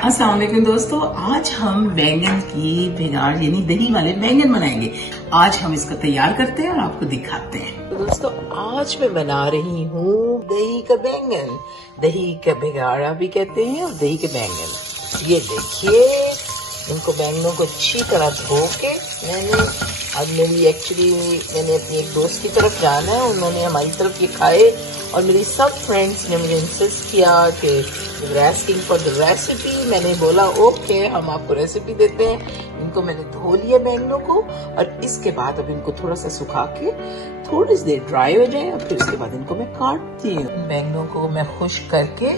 अस्सलाम वालेकुम दोस्तों, आज हम बैंगन की भिगाड़ यानी दही वाले बैंगन बनाएंगे। आज हम इसको तैयार करते हैं और आपको दिखाते हैं। तो दोस्तों आज मैं बना रही हूँ दही का बैंगन। दही का भिगाड़ा भी कहते हैं और दही के बैंगन। ये देखिए, इनको बैंगनों को अच्छी तरह धो के मैंने अपनी एक दोस्त की तरफ जाना है, उन्होंने हमारी तरफ ये खाए और मेरी सब फ्रेंड्स ने मुझे इंसिस्ट किया कि आस्किंग फॉर द रेसिपी। मैंने बोला ओके, हम आपको रेसिपी देते हैं। इनको मैंने धो लिया बैंगनों को और इसके बाद अब इनको थोड़ा सा सुखा के थोड़ी सी देर ड्राई हो जाए और फिर उसके बाद इनको मैं काटती हूँ। बैंगनों को मैं खुश्क करके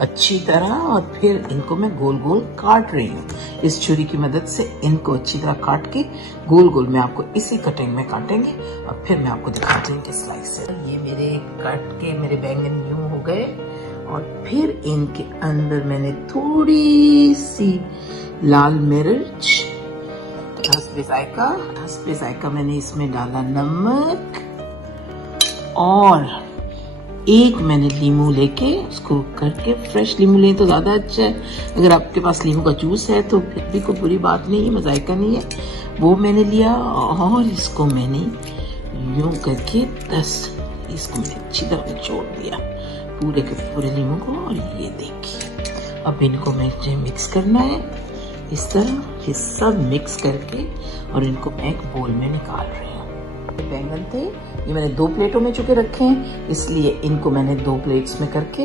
अच्छी तरह और फिर इनको मैं गोल गोल काट रही हूँ। इस छुरी की मदद से इनको अच्छी तरह काट के गोल गोल मैं आपको इसी कटिंग में काटेंगे और फिर मैं आपको दिखाती हूँ कि स्लाइस से। ये मेरे काट के मेरे बैंगन यूं हो गए और फिर इनके अंदर मैंने थोड़ी सी लाल मिर्च, हस्बे जायका मैंने इसमें डाला नमक और एक मैंने लीमू लेके उसको करके, फ्रेश लीमू लें तो ज्यादा अच्छा है। अगर आपके पास लीमू का जूस है तो फिर भी कोई बुरी बात नहीं है, मजायका नहीं है। वो मैंने लिया और इसको मैंने यूं करके इसको मैंने अच्छी तरह निचोड़ दिया पूरे के पूरे लीमू को। और ये देखिए, अब इनको मुझे मिक्स करना है इस तरह, ये सब मिक्स करके और इनको मैं एक बोल में निकाल रही हूँ। बैंगन थे ये मैंने 2 प्लेटों में चुके रखे हैं, इसलिए इनको मैंने 2 प्लेट्स में करके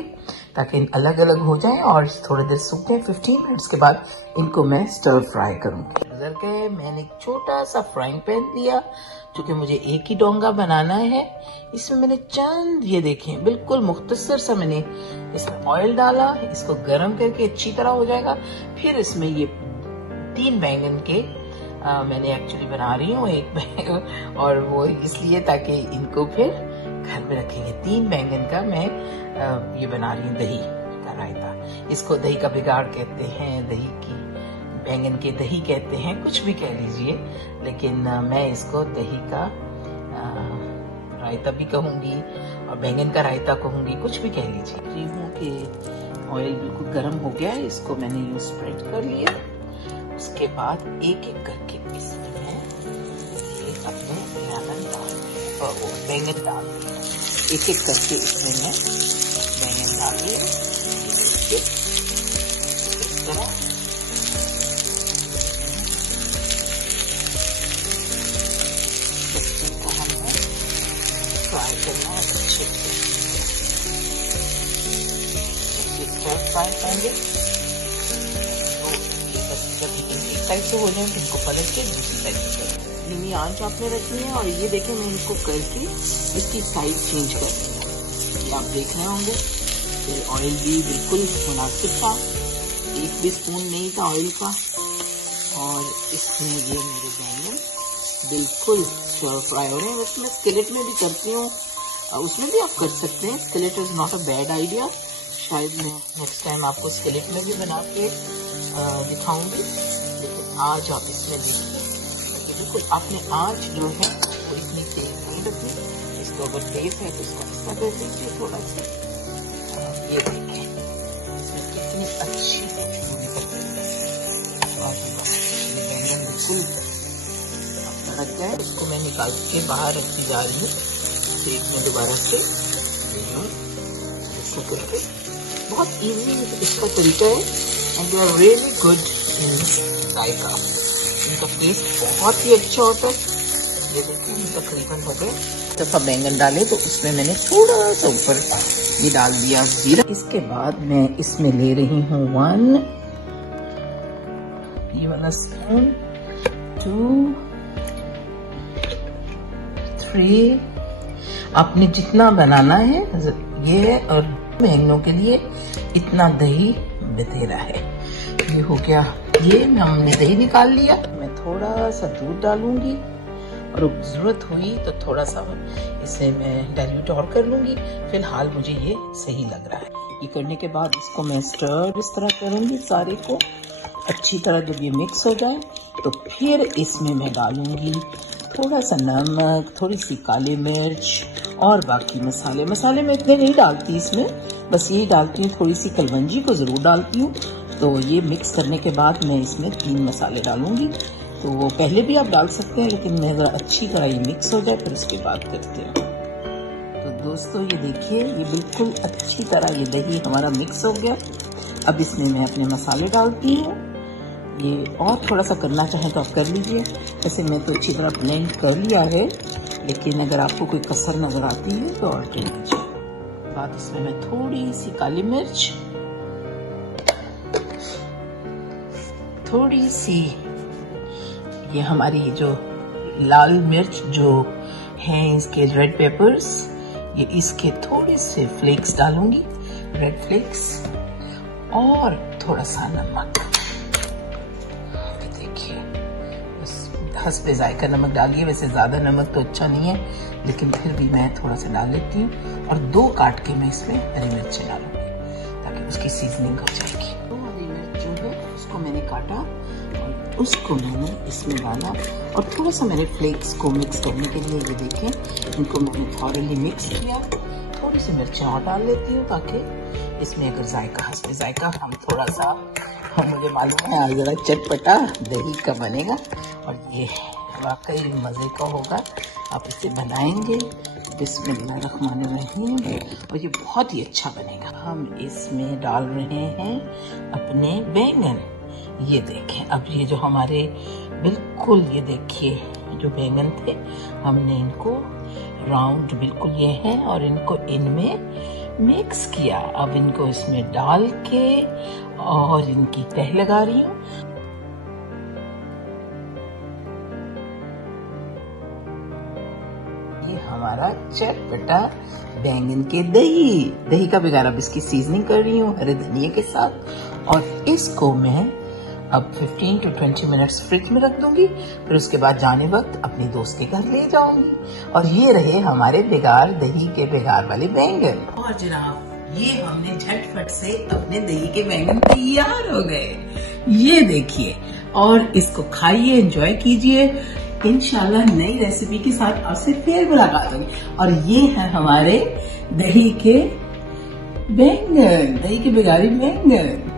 ताकि अलग अलग हो जाएं और थोड़ी देर सूख जाए। 15 मिनट्स के बाद इनको मैं स्टर फ्राई करूंगी। नजर के मैंने एक छोटा सा फ्राइंग पैन लिया, क्योंकि मुझे एक ही डोंगा बनाना है। इसमें मैंने चंद, ये देखें, बिल्कुल मुख्तसर सा मैंने इसमें ऑयल डाला। इसको गर्म करके अच्छी तरह हो जाएगा। फिर इसमें ये 3 बैंगन के मैंने एक्चुअली बना रही हूँ एक बैंगन, और वो इसलिए ताकि इनको फिर घर में रखेंगे। 3 बैंगन का मैं ये बना रही हूँ दही का रायता। इसको दही का बिगाड़ कहते हैं, दही की बैंगन के दही कहते हैं, कुछ भी कह लीजिए, लेकिन मैं इसको दही का रायता भी कहूंगी और बैंगन का रायता कहूंगी, कुछ भी कह लीजिए। चीजों के ऑयल बिल्कुल गर्म हो गया है, इसको मैंने यूं स्प्रेड कर लिया। उसके बाद एक एक करके इसमें अपने बैंगन डाल दिया। एक एक करके इसमें मैं बैंगन डाल दिया इस तरह। इसको हमने फ्राई करना है अच्छे से, फ्राई करेंगे। साइड से हो जाए इनको पलट के दूसरी साइड से धीमी आंच आपने रखनी है। और ये देखें, मैं इनको करके इसकी साइड चेंज कर रही हूँ। ये आप देख रहे होंगे कि ऑयल भी बिल्कुल मुनासिब था, एक भी स्पून नहीं था ऑयल का। और इसमें ये मेरे बैंगन बिल्कुल फ्राई हो रहे हैं। बस मैं स्केलेट में भी करती हूँ, उसमें भी आप कर सकते हैं। Skillet is not a bad idea. शायद मैं नेक्स्ट टाइम आपको स्केलेट में भी बना के दिखाऊंगी, लेकिन आज आप इसमें देखिए बिल्कुल आपने आंच जो है वो इतनी तेज नहीं रखनी। इसको अगर तेज है तो इसको ऐसा कर दीजिए थोड़ा सा। ये देखें इसमें कितनी अच्छी खुशबू निकलती है। ये बैंगन बिल्कुल अपना रख जाए, इसको मैं निकाल के बाहर रखती जा रही हूँ तेज में दोबारा से। इसको करके बहुत इजी इसका तरीका है and they are really good in जायका। इनका टेस्ट बहुत ही अच्छा होता है। ये देखिए तकरीबन हो गए। दफा बैंगन डाले तो उसमें मैंने थोड़ा सा ऊपर ये डाल दिया जीरा। इसके बाद मैं इसमें ले रही हूँ 1 ये वाला स्पून, 2, 3। आपने जितना बनाना है ये, और बैंगनों के लिए इतना दही बतेरा है। ये हो गया, ये हमने दही निकाल लिया। मैं थोड़ा सा दूध डालूंगी और जरूरत हुई तो थोड़ा सा इसे मैं डाइल्यूट और कर लूंगी। फिलहाल मुझे ये सही लग रहा है। ये करने के बाद इसको मैं स्टर इस तरह करूंगी सारे को अच्छी तरह। जब ये मिक्स हो जाए तो फिर इसमें मैं डालूंगी थोड़ा सा नमक, थोड़ी सी काली मिर्च और बाकी मसाले। मसाले मैं इतने नहीं डालती इसमें, बस यही डालती हूँ। थोड़ी सी कलवंजी को जरूर डालती हूँ, तो ये मिक्स करने के बाद मैं इसमें 3 मसाले डालूंगी। तो वो पहले भी आप डाल सकते हैं, लेकिन मैं ज़रा अच्छी तरह ये मिक्स हो जाए फिर उसके बाद करते हैं। तो दोस्तों ये देखिए, ये बिल्कुल अच्छी तरह ये दही हमारा मिक्स हो गया। अब इसमें मैं अपने मसाले डालती हूँ। ये और थोड़ा सा करना चाहें तो आप कर लीजिए। वैसे मैं तो अच्छी तरह ब्लेंड कर लिया है, लेकिन अगर आपको कोई कसर नजर आती है तो और कर लीजिए। बाद इसमें मैं थोड़ी सी काली मिर्च, थोड़ी सी ये हमारी जो लाल मिर्च जो हैं इसके रेड पेपर्स, ये इसके थोड़े से फ्लेक्स डालूंगी, रेड फ्लेक्स, और थोड़ा सा नमक। देखिए हस्बे जायका नमक डालिए। वैसे ज्यादा नमक तो अच्छा नहीं है, लेकिन फिर भी मैं थोड़ा सा डाल लेती हूँ। और 2 काट के मैं इसमें हरी मिर्चें डालूंगी ताकि उसकी सीजनिंग हो जाएगी। 2 हरी मिर्च जो है उसको मैंने काटा और उसको मैंने इसमें डाला, और थोड़ा सा मैंने फ्लेक्स को मिक्स करने के लिए ये देखें इनको मैंने थॉरली मिक्स किया। थोड़ी सी मिर्चें और डाल लेती हूँ ताकि इसमें अगर जायका हस्बे जायका हम थोड़ा सा, मुझे मालूम है आज जरा चटपटा दही का बनेगा और ये वाकई मज़े का होगा। आप इसे बनाएंगे बिस्मिल्लाहिर्रहमानिर्रहीम और ये बहुत ही अच्छा बनेगा। हम इसमें डाल रहे हैं अपने बैंगन। ये देखें, अब ये जो हमारे बिल्कुल ये देखिए जो बैंगन थे हमने इनको राउंड बिल्कुल ये है और इनको इनमें मिक्स किया। अब इनको इसमें डाल के और इनकी तह लगा रही हूँ। ये हमारा चटपटा बैंगन के दही का बिगाड़। अब इसकी सीजनिंग कर रही हूँ हरे धनिया के साथ, और इसको मैं अब 15 to 20 मिनट्स फ्रिज में रख दूंगी। फिर उसके बाद जाने वक्त अपनी दोस्त के घर ले जाऊंगी। और ये रहे हमारे बेगार दही के बेगार वाले बैंगन। और जनाब ये हमने झटफट से अपने दही के बैंगन तैयार हो गए। ये देखिए, और इसको खाइए, एंजॉय कीजिए। इंशाल्लाह नई रेसिपी के साथ आपसे फिर मुलाकात होगी। और ये है हमारे दही के बैंगन, दही के बेगारी बैंगन।